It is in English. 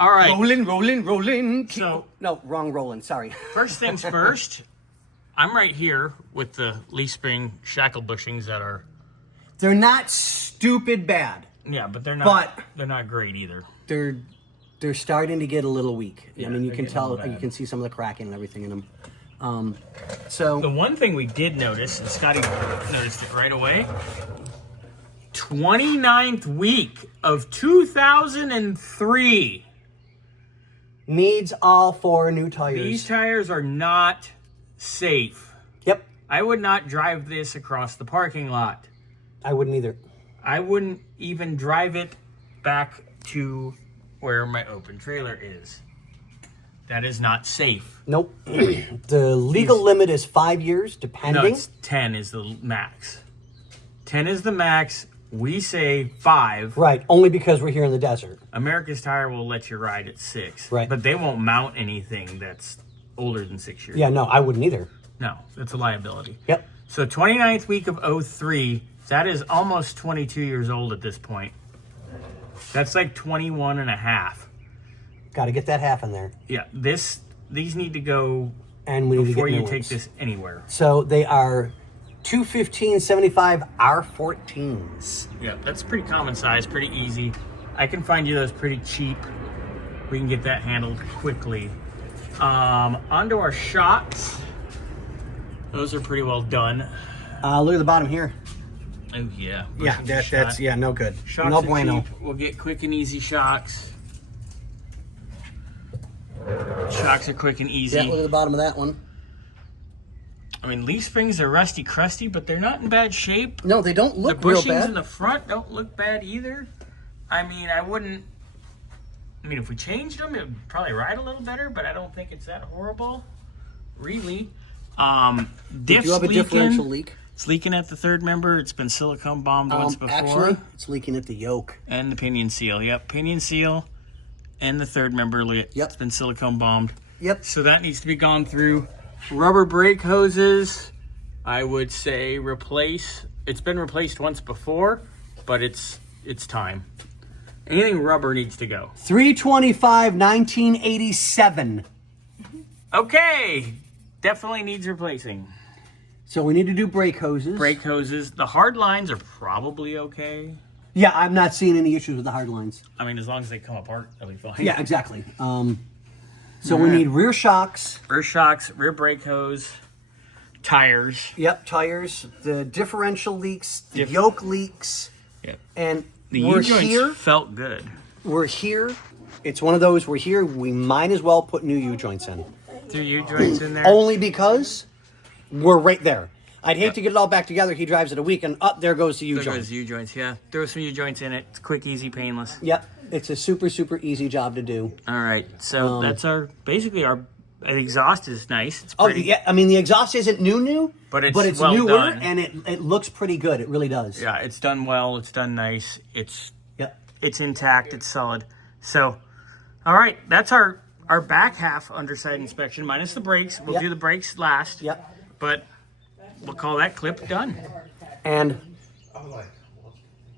All right. Rolling. So, no, wrong rolling. Sorry. first things first, I'm right here with the leaf spring shackle bushings that are... They're not stupid bad. Yeah, but they're not great either. They're starting to get a little weak. Yeah, I mean, you can tell, bad. you can see some of the cracking and everything in them. So The one thing we did notice, and Scotty noticed it right away, 29th week of 2003. needs all 4 new tires. These tires are not safe. Yep. I would not drive this across the parking lot. I wouldn't either. I wouldn't even drive it back to where my open trailer is. That is not safe. Nope. The legal limit is 5 years, depending. No, it's 10 is the max. 10 is the max. We say 5. Right, only because we're here in the desert. America's Tire will let you ride at 6. Right. But they won't mount anything that's older than 6 years. Yeah, no, I wouldn't either. No, that's a liability. Yep. So 29th week of 03, that is almost 22 years old at this point. That's like 21 and a half. Got to get that half in there. Yeah, these need to go And we need before to get you new take ones. this anywhere. So they are 215/75 R14s. Yeah, that's pretty common size, pretty easy. I can find you those pretty cheap. We can get that handled quickly. Onto our shocks. Those are pretty well done. Look at the bottom here. Oh yeah. Yeah, that's no good. Shocks no are bueno. cheap. We'll get quick and easy shocks. Shocks are quick and easy. Yeah, look at the bottom of that one. I mean, leaf springs are rusty, crusty, but they're not in bad shape. No, they don't look The real bushings bad. in the front don't look bad either. I mean, if we changed them, it would probably ride a little better, but I don't think it's that horrible, really. Do you have a differential leak? It's leaking at the third member. It's been silicone bombed once before. Actually, it's leaking at the yoke. And the pinion seal. Yep, pinion seal and the third member. Yep. It's been silicone bombed. Yep. So that needs to be gone through. Rubber brake hoses, I would say replace. It's been replaced once before, but it's time. Anything rubber needs to go. 325 1987. Okay, definitely needs replacing. So we need to do brake hoses. Brake hoses. The hard lines are probably okay. Yeah, I'm not seeing any issues with the hard lines. I mean, as long as they come apart, they'll be fine. Yeah, exactly. So we need rear shocks. Rear shocks, rear brake hose, tires. Yep, tires. The differential leaks, the yoke leaks. Yep. And The we're U-joints here. felt good. We're here. It's one of those, we're here. We might as well put new U-joints in. Threw U-joints in there. Only because we're right there. I'd hate to get it all back together. He drives it a week and up there goes the There U-joint. goes U-joints, yeah. Throw some U-joints in it. It's quick, easy, painless. Yep. It's a super, super easy job to do. All right, so that's basically our exhaust is nice. It's Oh, pretty. yeah. I mean, the exhaust isn't new, But it's well newer done. and it looks pretty good. It really does. Yeah, it's done well. It's done nice. It's Yep. intact. It's solid. So, all right, that's our back half underside inspection minus the brakes. We'll Yep. do the brakes last. Yep. But we'll call that clip done. And